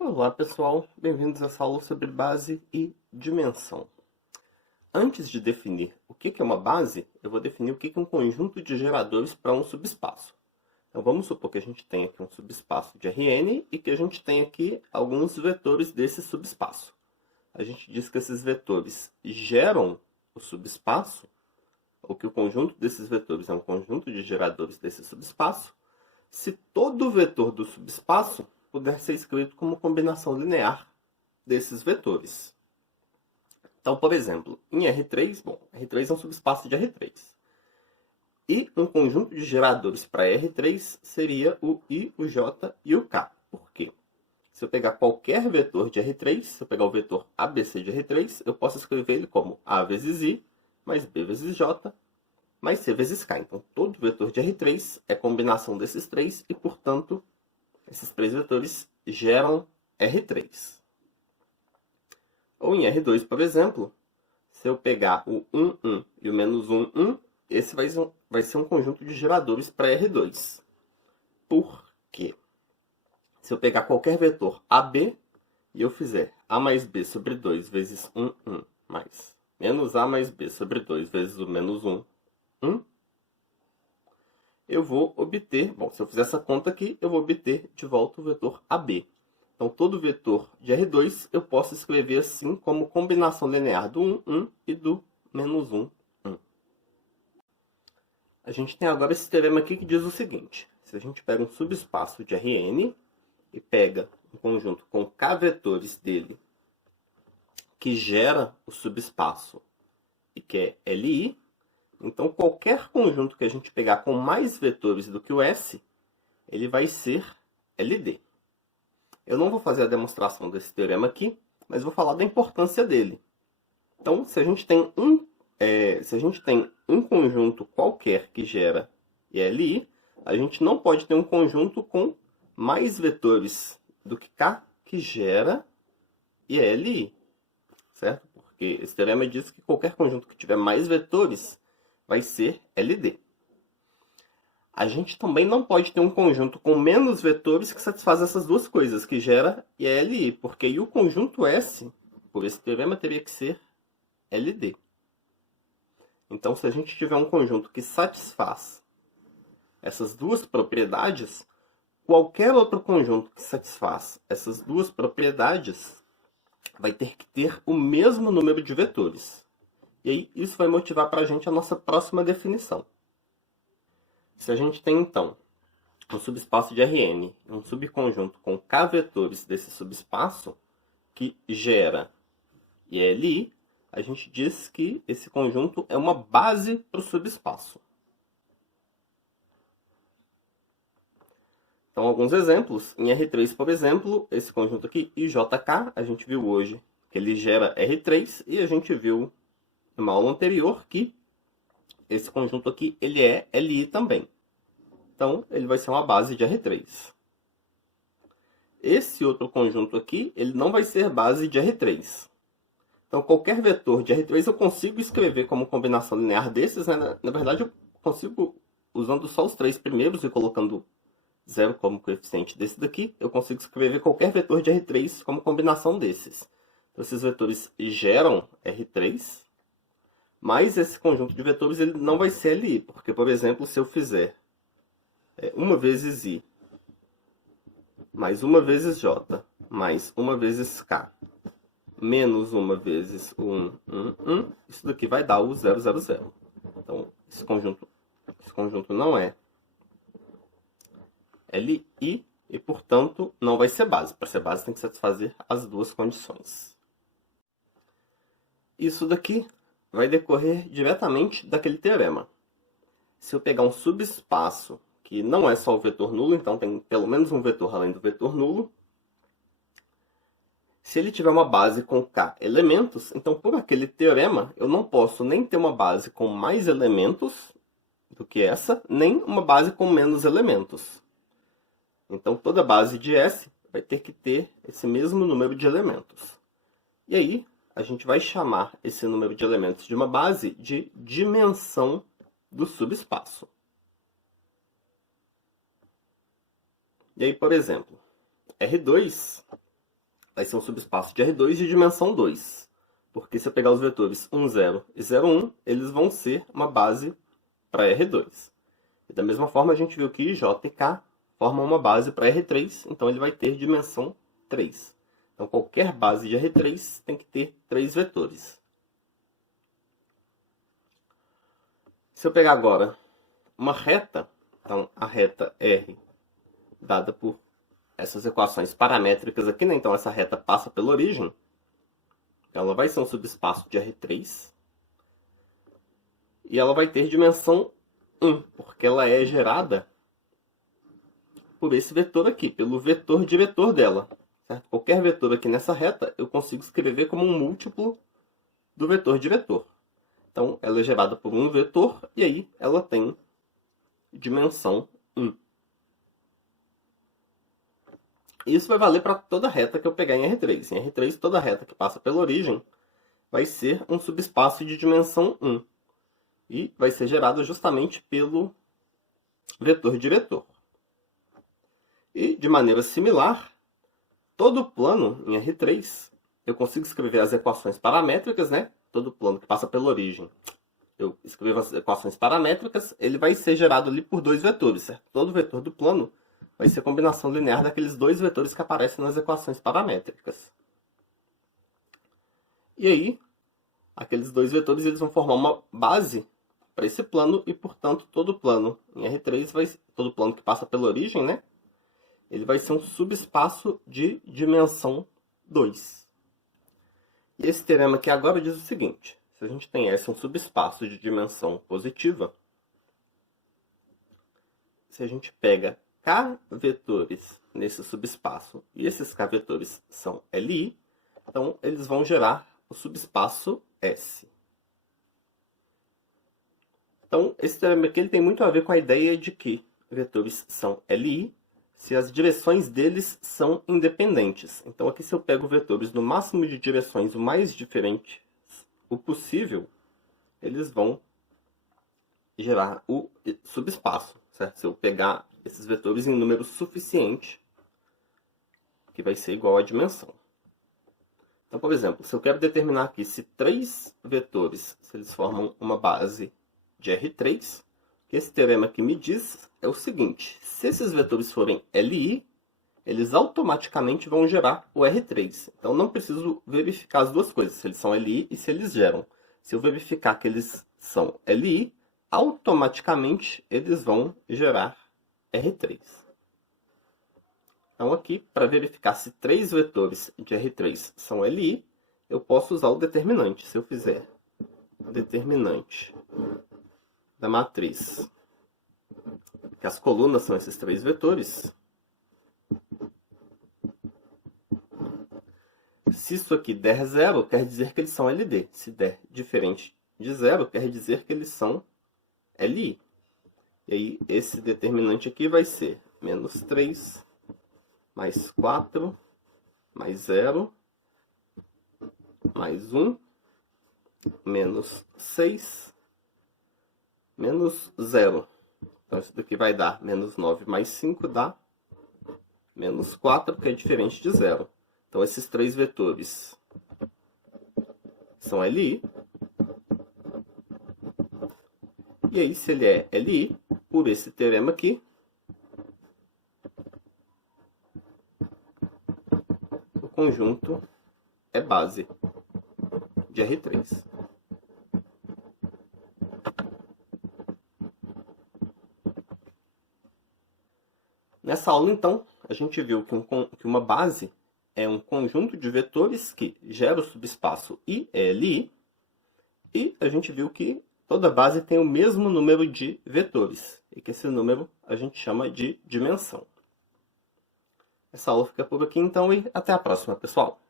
Olá pessoal, bem-vindos a essa aula sobre base e dimensão. Antes de definir o que é uma base, eu vou definir o que é um conjunto de geradores para um subespaço. Então vamos supor que a gente tem aqui um subespaço de Rn e que a gente tem aqui alguns vetores desse subespaço. A gente diz que esses vetores geram o subespaço, ou que o conjunto desses vetores é um conjunto de geradores desse subespaço, se todo vetor do subespaço puder ser escrito como combinação linear desses vetores. Então, por exemplo, em R3, R3 é um subespaço de R3. E um conjunto de geradores para R3 seria o I, o J e o K. Por quê? Se eu pegar qualquer vetor de R3, se eu pegar o vetor ABC de R3, eu posso escrever ele como A vezes I, mais B vezes J, mais C vezes K. Então, todo vetor de R3 é combinação desses três e, portanto, esses três vetores geram R3. Ou em R2, por exemplo, se eu pegar o 1, 1 e o menos 1, 1, esse vai ser um conjunto de geradores para R2. Por quê? Se eu pegar qualquer vetor AB e eu fizer A mais B sobre 2 vezes 1, 1, mais menos A mais B sobre 2 vezes o menos 1, 1, eu vou obter, se eu fizer essa conta aqui, eu vou obter de volta o vetor AB. Então, todo vetor de R2 eu posso escrever assim como combinação linear do 1, 1 e do menos 1, 1. A gente tem agora esse teorema aqui que diz o seguinte. Se a gente pega um subespaço de Rn e pega um conjunto com K vetores dele que gera o subespaço e que é Li, então qualquer conjunto que a gente pegar com mais vetores do que o S, ele vai ser LD. Eu não vou fazer a demonstração desse teorema aqui, mas vou falar da importância dele. Então, se a gente tem um conjunto qualquer que gera ILI, a gente não pode ter um conjunto com mais vetores do que K que gera ILI, certo? Porque esse teorema diz que qualquer conjunto que tiver mais vetores vai ser LD. A gente também não pode ter um conjunto com menos vetores que satisfaz essas duas coisas, que gera ILI, porque aí o conjunto S, por esse teorema, teria que ser LD. Então, se a gente tiver um conjunto que satisfaz essas duas propriedades, qualquer outro conjunto que satisfaz essas duas propriedades vai ter que ter o mesmo número de vetores. E aí, isso vai motivar para a gente a nossa próxima definição. Se a gente tem, então, um subespaço de Rn, um subconjunto com K vetores desse subespaço, que gera ILI, a gente diz que esse conjunto é uma base para o subespaço. Então, alguns exemplos. Em R3, por exemplo, esse conjunto aqui, IJK, a gente viu hoje que ele gera R3, e a gente viu numa aula anterior que esse conjunto aqui ele é Li também. Então, ele vai ser uma base de R3. Esse outro conjunto aqui, ele não vai ser base de R3. Então, qualquer vetor de R3 eu consigo escrever como combinação linear desses, né? Na verdade, eu consigo, usando só os três primeiros e colocando 0 como coeficiente desse daqui, eu consigo escrever qualquer vetor de R3 como combinação desses. Então, esses vetores geram R3, mas esse conjunto de vetores ele não vai ser Li, porque, por exemplo, se eu fizer 1 vezes I, mais 1 vezes J, mais 1 vezes K, menos 1 vezes 1, 1, 1, isso daqui vai dar o 0, 0, 0. Então, esse conjunto não é Li e, portanto, não vai ser base. Para ser base tem que satisfazer as duas condições. Isso daqui vai decorrer diretamente daquele teorema. Se eu pegar um subespaço que não é só o vetor nulo, então tem pelo menos um vetor além do vetor nulo, se ele tiver uma base com K elementos, então por aquele teorema eu não posso nem ter uma base com mais elementos do que essa, nem uma base com menos elementos. Então toda base de S vai ter que ter esse mesmo número de elementos. E aí a gente vai chamar esse número de elementos de uma base de dimensão do subespaço. E aí, por exemplo, R2 vai ser um subespaço de R2 de dimensão 2. Porque se eu pegar os vetores 1, 0 e 0, 1, eles vão ser uma base para R2. E da mesma forma, a gente viu que J e K formam uma base para R3, então ele vai ter dimensão 3. Então, qualquer base de R3 tem que ter 3 vetores. Se eu pegar agora uma reta, então a reta R, dada por essas equações paramétricas aqui, né? Então essa reta passa pela origem, ela vai ser um subespaço de R3, e ela vai ter dimensão 1, porque ela é gerada por esse vetor aqui, pelo vetor diretor dela. Certo? Qualquer vetor aqui nessa reta, eu consigo escrever como um múltiplo do vetor diretor. Então, ela é gerada por um vetor, e aí ela tem dimensão 1. Isso vai valer para toda reta que eu pegar em R3. Em R3, toda reta que passa pela origem vai ser um subespaço de dimensão 1. E vai ser gerada justamente pelo vetor diretor. E, de maneira similar, todo plano em R3, eu consigo escrever as equações paramétricas, né? Todo plano que passa pela origem, eu escrevo as equações paramétricas, ele vai ser gerado ali por 2 vetores, certo? Todo vetor do plano vai ser a combinação linear daqueles 2 vetores que aparecem nas equações paramétricas. E aí, aqueles 2 vetores eles vão formar uma base para esse plano, e, portanto, todo plano em R3, todo plano que passa pela origem, né? Ele vai ser um subespaço de dimensão 2. E esse teorema aqui agora diz o seguinte: se a gente tem S um subespaço de dimensão positiva, se a gente pega K vetores nesse subespaço, e esses K vetores são Li, então eles vão gerar o subespaço S. Então, esse teorema aqui ele tem muito a ver com a ideia de que vetores são Li se as direções deles são independentes. Então, aqui se eu pego vetores no máximo de direções o mais diferente o possível, eles vão gerar o subespaço, certo? Se eu pegar esses vetores em número suficiente, que vai ser igual à dimensão. Então, por exemplo, se eu quero determinar aqui se 3 vetores, se eles formam uma base de R3, o que esse teorema aqui me diz é o seguinte: se esses vetores forem Li, eles automaticamente vão gerar o R3. Então, não preciso verificar as duas coisas, se eles são Li e se eles geram. Se eu verificar que eles são Li, automaticamente eles vão gerar R3. Então, aqui, para verificar se 3 vetores de R3 são Li, eu posso usar o determinante. Se eu fizer o determinante da matriz, que as colunas são esses 3 vetores, se isso aqui der 0, quer dizer que eles são LD. Se der diferente de 0, quer dizer que eles são Li. E aí, esse determinante aqui vai ser menos 3, mais 4, mais 0, mais 1, menos 6, menos 0. Então, isso daqui vai dar menos 9 mais 5 dá menos 4, que é diferente de 0. Então, esses 3 vetores são Li. E aí, se ele é Li, por esse teorema aqui, o conjunto é base de R3. Nessa aula, então, a gente viu que uma base é um conjunto de vetores que gera o subespaço Li, e a gente viu que toda base tem o mesmo número de vetores, e que esse número a gente chama de dimensão. Essa aula fica por aqui, então, e até a próxima, pessoal!